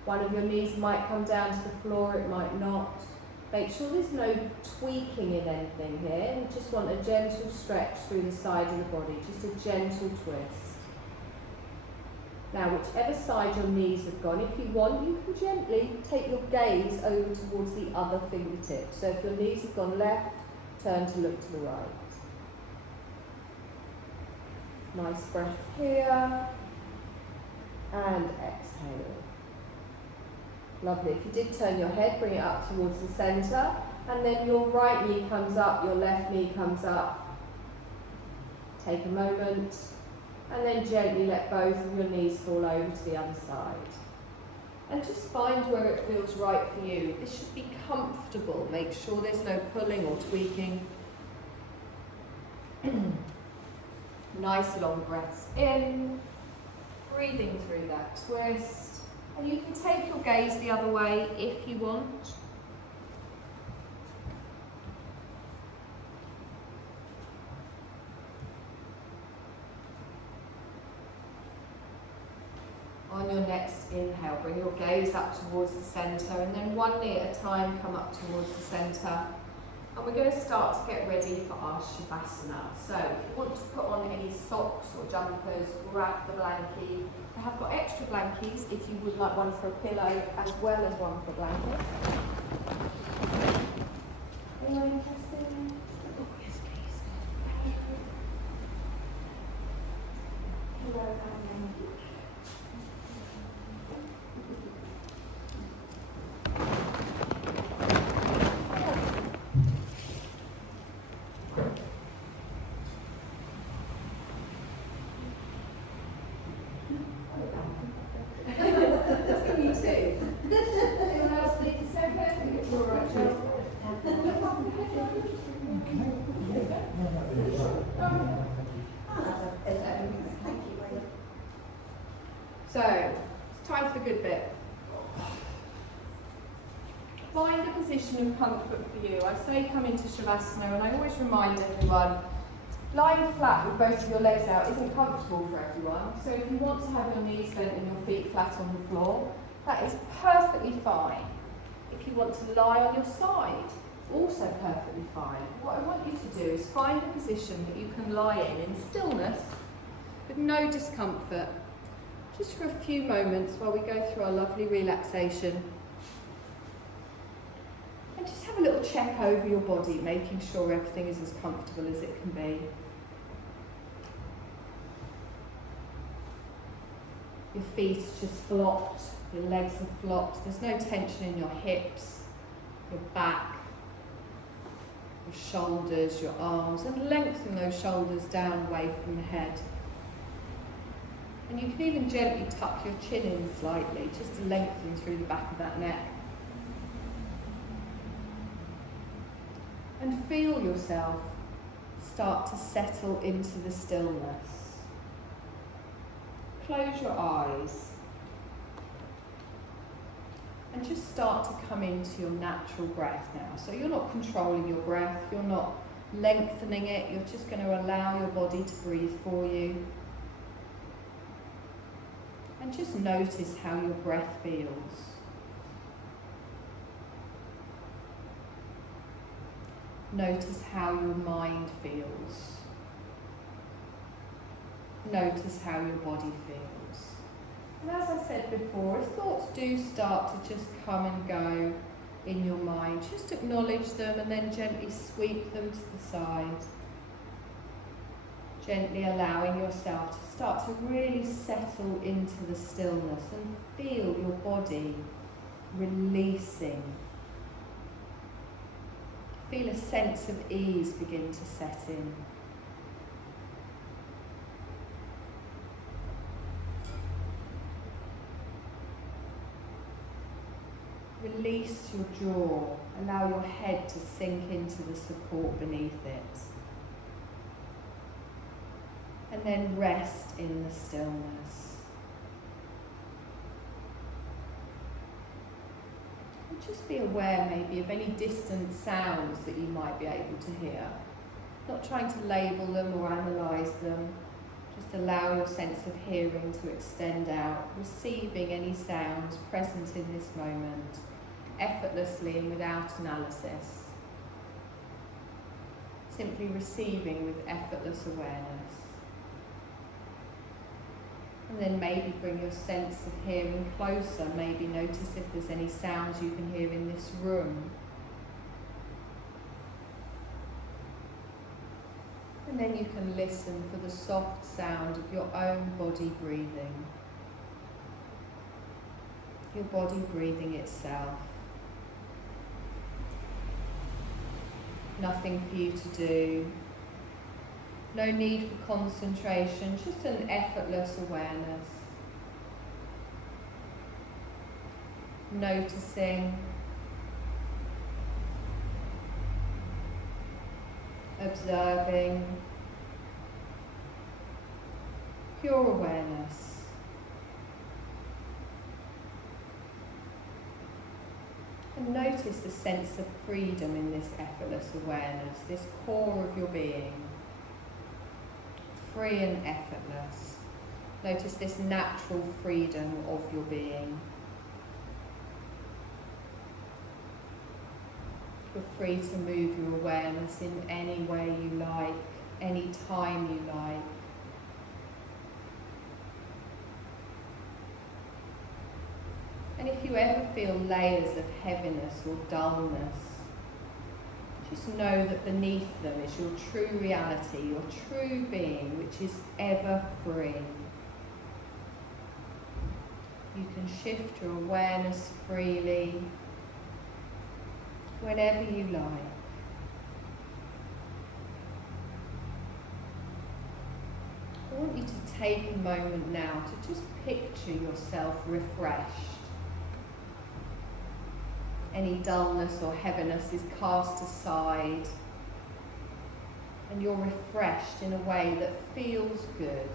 One of your knees might come down to the floor, it might not. Make sure there's no tweaking in anything here. We just want a gentle stretch through the side of the body, just a gentle twist. Now, whichever side your knees have gone, if you want, you can gently take your gaze over towards the other fingertips. So if your knees have gone left, turn to look to the right. Nice breath here. And exhale. Lovely. If you did turn your head, bring it up towards the centre. And then your right knee comes up, your left knee comes up. Take a moment. And then gently let both of your knees fall over to the other side. And just find where it feels right for you. This should be comfortable. Make sure there's no pulling or tweaking. Nice long breaths in. Breathing through that twist. And you can take your gaze the other way if you want. On your next inhale, bring your gaze up towards the centre, and then one knee at a time come up towards the centre. And we're going to start to get ready for our Shavasana. So if you want to put on any socks or jumpers, grab the blankie. I have got extra blankies if you would like one for a pillow as well as one for a blanket. Anyone interested? Oh, yes, please. Hello, So, it's time for the good bit. Find a position of comfort for you. I say come into Shavasana, and I always remind everyone, lying flat with both of your legs out isn't comfortable for everyone. So if you want to have your knees bent and your feet flat on the floor, that is perfectly fine. If you want to lie on your side, also perfectly fine. What I want you to do is find a position that you can lie in stillness, with no discomfort, just for a few moments while we go through our lovely relaxation. And just have a little check over your body, making sure everything is as comfortable as it can be. Your feet are just flopped, your legs are flopped, there's no tension in your hips, your back, your shoulders, your arms, and lengthen those shoulders down away from the head. And you can even gently tuck your chin in slightly, just to lengthen through the back of that neck. And feel yourself start to settle into the stillness. Close your eyes. And just start to come into your natural breath now. So you're not controlling your breath, you're not lengthening it, you're just going to allow your body to breathe for you. And just notice how your breath feels. Notice how your mind feels. Notice how your body feels. And as I said before, if thoughts do start to just come and go in your mind, just acknowledge them and then gently sweep them to the side. Gently allowing yourself to start to really settle into the stillness and feel your body releasing. Feel a sense of ease begin to set in. Release your jaw, allow your head to sink into the support beneath it. And then rest in the stillness. And just be aware maybe of any distant sounds that you might be able to hear. Not trying to label them or analyse them, Just allow your sense of hearing to extend out, receiving any sounds present in this moment, effortlessly and without analysis. Simply receiving with effortless awareness. And then maybe bring your sense of hearing closer. Maybe notice if there's any sounds you can hear in this room. And then you can listen for the soft sound of your own body breathing. Your body breathing itself. Nothing for you to do. No need for concentration, just an effortless awareness. Noticing, observing, pure awareness. And notice the sense of freedom in this effortless awareness, this core of your being. Free and effortless. Notice this natural freedom of your being. You're free to move your awareness in any way you like, any time you like. And if you ever feel layers of heaviness or dullness, just know that beneath them is your true reality, your true being, which is ever free. You can shift your awareness freely, whenever you like. I want you to take a moment now to just picture yourself refreshed. Any dullness or heaviness is cast aside, and you're refreshed in a way that feels good.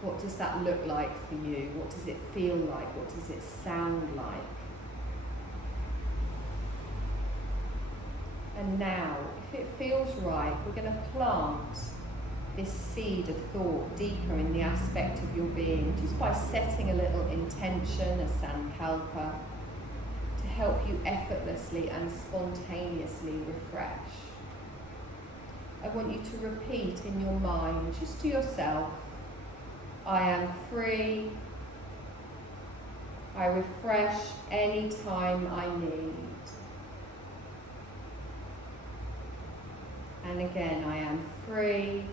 What does that look like for you? What does it feel like? What does it sound like? And now, if it feels right, we're going to plant this seed of thought deeper in the aspect of your being, just by setting a little intention, a sankalpa, to help you effortlessly and spontaneously refresh. I want you to repeat in your mind, just to yourself, I am free. I refresh any time I need. And again, I am free.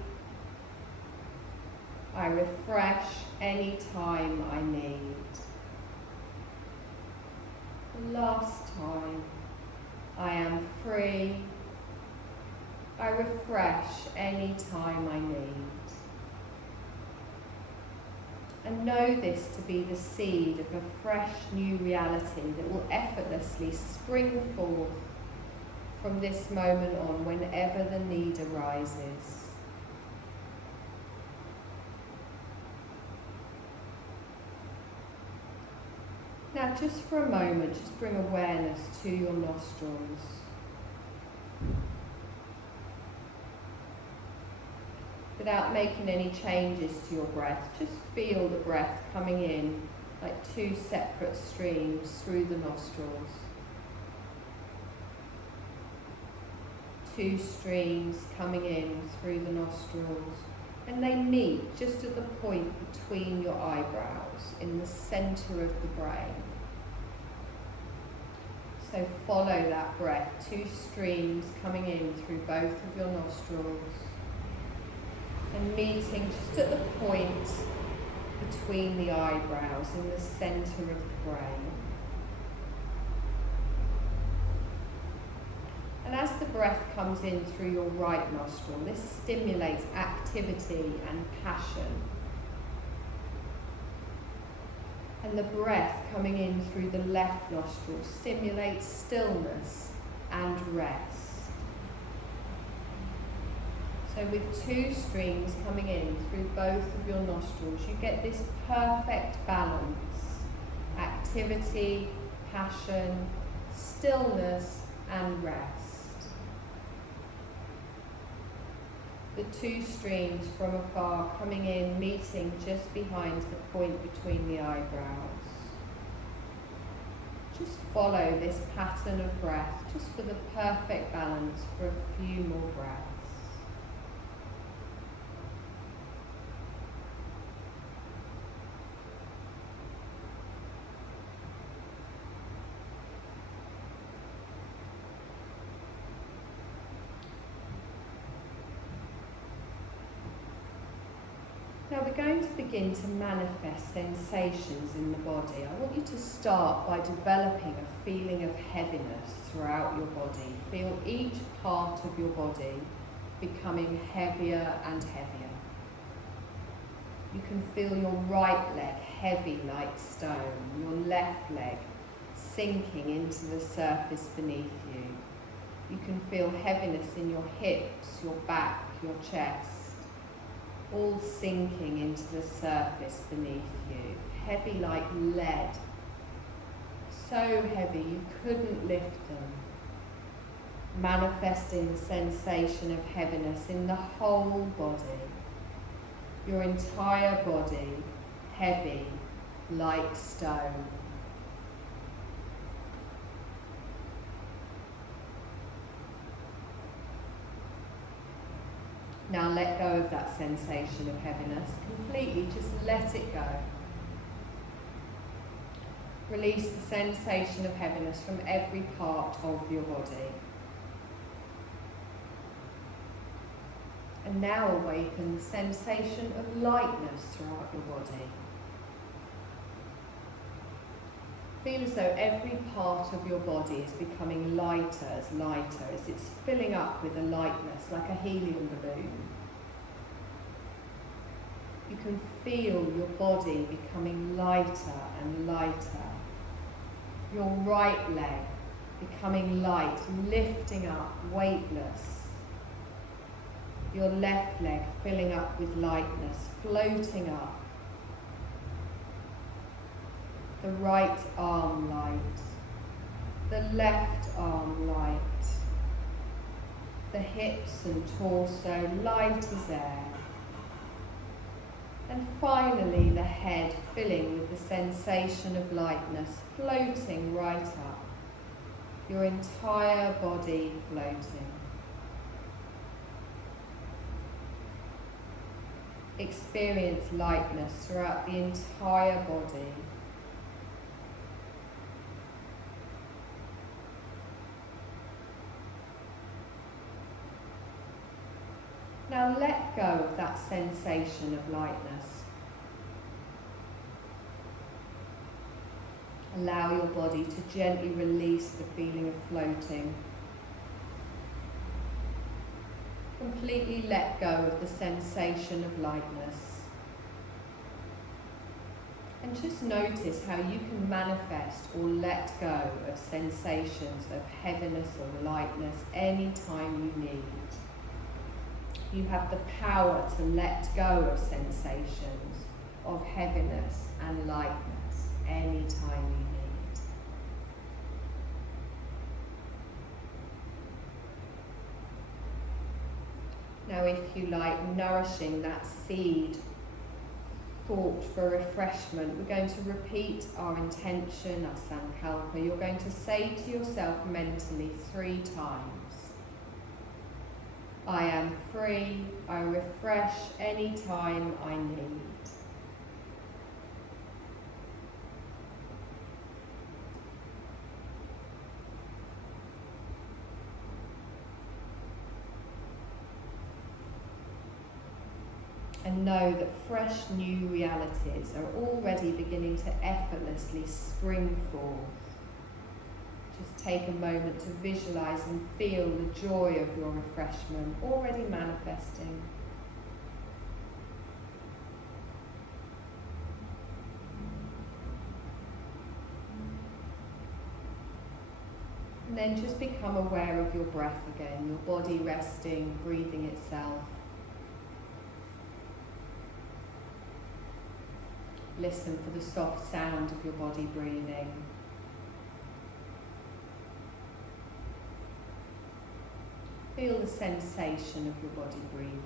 I refresh any time I need. Last time, I am free. I refresh any time I need. And know this to be the seed of a fresh new reality that will effortlessly spring forth from this moment on whenever the need arises. Now, just for a moment, just bring awareness to your nostrils. Without making any changes to your breath, just feel the breath coming in like two separate streams through the nostrils. Two streams coming in through the nostrils, and they meet just at the point between your eyebrows in the centre of the brain. So follow that breath, two streams coming in through both of your nostrils and meeting just at the point between the eyebrows in the centre of the brain. And as the breath comes in through your right nostril, this stimulates activity and passion. And the breath coming in through the left nostril stimulates stillness and rest. So with two streams coming in through both of your nostrils, you get this perfect balance: activity, passion, stillness, and rest. The two streams from afar coming in, meeting just behind the point between the eyebrows. Just follow this pattern of breath, just for the perfect balance for a few more breaths. Now we're going to begin to manifest sensations in the body. I want you to start by developing a feeling of heaviness throughout your body. Feel each part of your body becoming heavier and heavier. You can feel your right leg heavy like stone, your left leg sinking into the surface beneath you. You can feel heaviness in your hips, your back, your chest, all sinking into the surface beneath you, heavy like lead, so heavy you couldn't lift them, manifesting the sensation of heaviness in the whole body, your entire body heavy like stone. Now let go of that sensation of heaviness completely, just let it go. Release the sensation of heaviness from every part of your body. And now awaken the sensation of lightness throughout your body. Feel as though every part of your body is becoming lighter as it's filling up with a lightness like a helium balloon. You can feel your body becoming lighter and lighter. Your right leg becoming light, lifting up, weightless. Your left leg filling up with lightness, floating up. The right arm light, the left arm light, the hips and torso light as air, and finally the head filling with the sensation of lightness, floating right up, your entire body floating. Experience lightness throughout the entire body. Now let go of that sensation of lightness. Allow your body to gently release the feeling of floating. Completely let go of the sensation of lightness. And just notice how you can manifest or let go of sensations of heaviness or lightness anytime you need. You have the power to let go of sensations of heaviness and lightness anytime you need. Now, if you like, nourishing that seed thought for refreshment, we're going to repeat our intention, our sankalpa. You're going to say to yourself mentally 3 times. I am free, I refresh any time I need. And know that fresh new realities are already beginning to effortlessly spring forth. Just take a moment to visualize and feel the joy of your refreshment already manifesting. And then just become aware of your breath again, your body resting, breathing itself. Listen for the soft sound of your body breathing. Feel the sensation of your body breathing.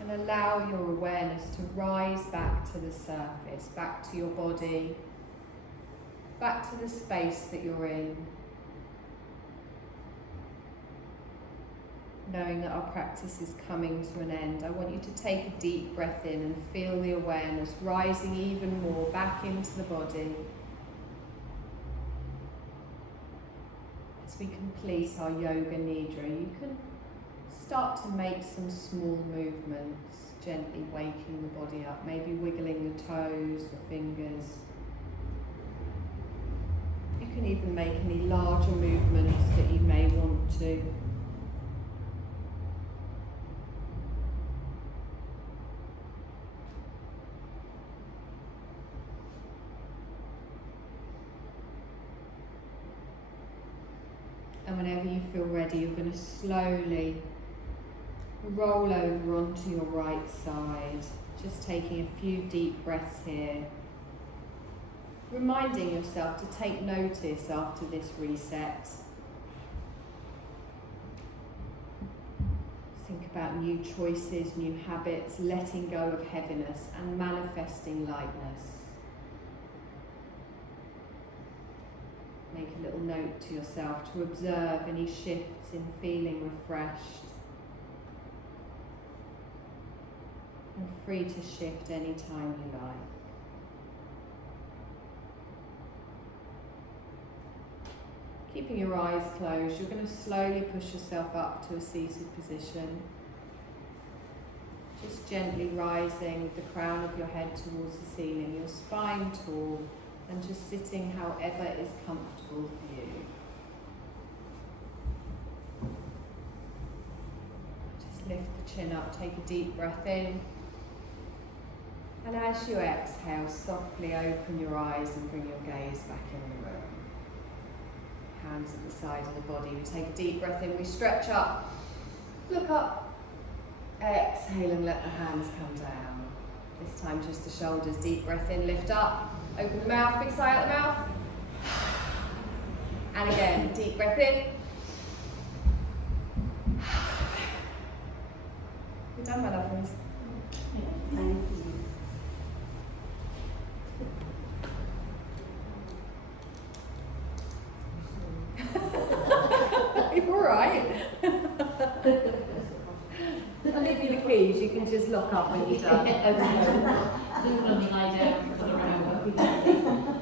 And allow your awareness to rise back to the surface, back to your body, back to the space that you're in. Knowing that our practice is coming to an end, I want you to take a deep breath in and feel the awareness rising even more back into the body. As we complete our yoga nidra, you can start to make some small movements, gently waking the body up, maybe wiggling the toes, the fingers. You can even make any larger movements that you may want to. And whenever you feel ready, you're going to slowly roll over onto your right side, just taking a few deep breaths here. Reminding yourself to take notice after this reset. Think about new choices, new habits, letting go of heaviness and manifesting lightness. Make a little note to yourself to observe any shifts in feeling refreshed. And free to shift any time you like. Keeping your eyes closed, you're going to slowly push yourself up to a seated position. Just gently rising with the crown of your head towards the ceiling, your spine tall, and just sitting however is comfortable for you. Just lift the chin up, take a deep breath in. And as you exhale, softly open your eyes and bring your gaze back in the room. Hands at the side of the body. We take a deep breath in, we stretch up, look up, exhale and let the hands come down. This time just the shoulders, deep breath in, lift up, open the mouth, big sigh out the mouth. And again, deep breath in. You're done, my lovelies. Thank you. You're alright. I'll leave you the keys, you can just lock up when you're done. Do you want me to lie down for the round?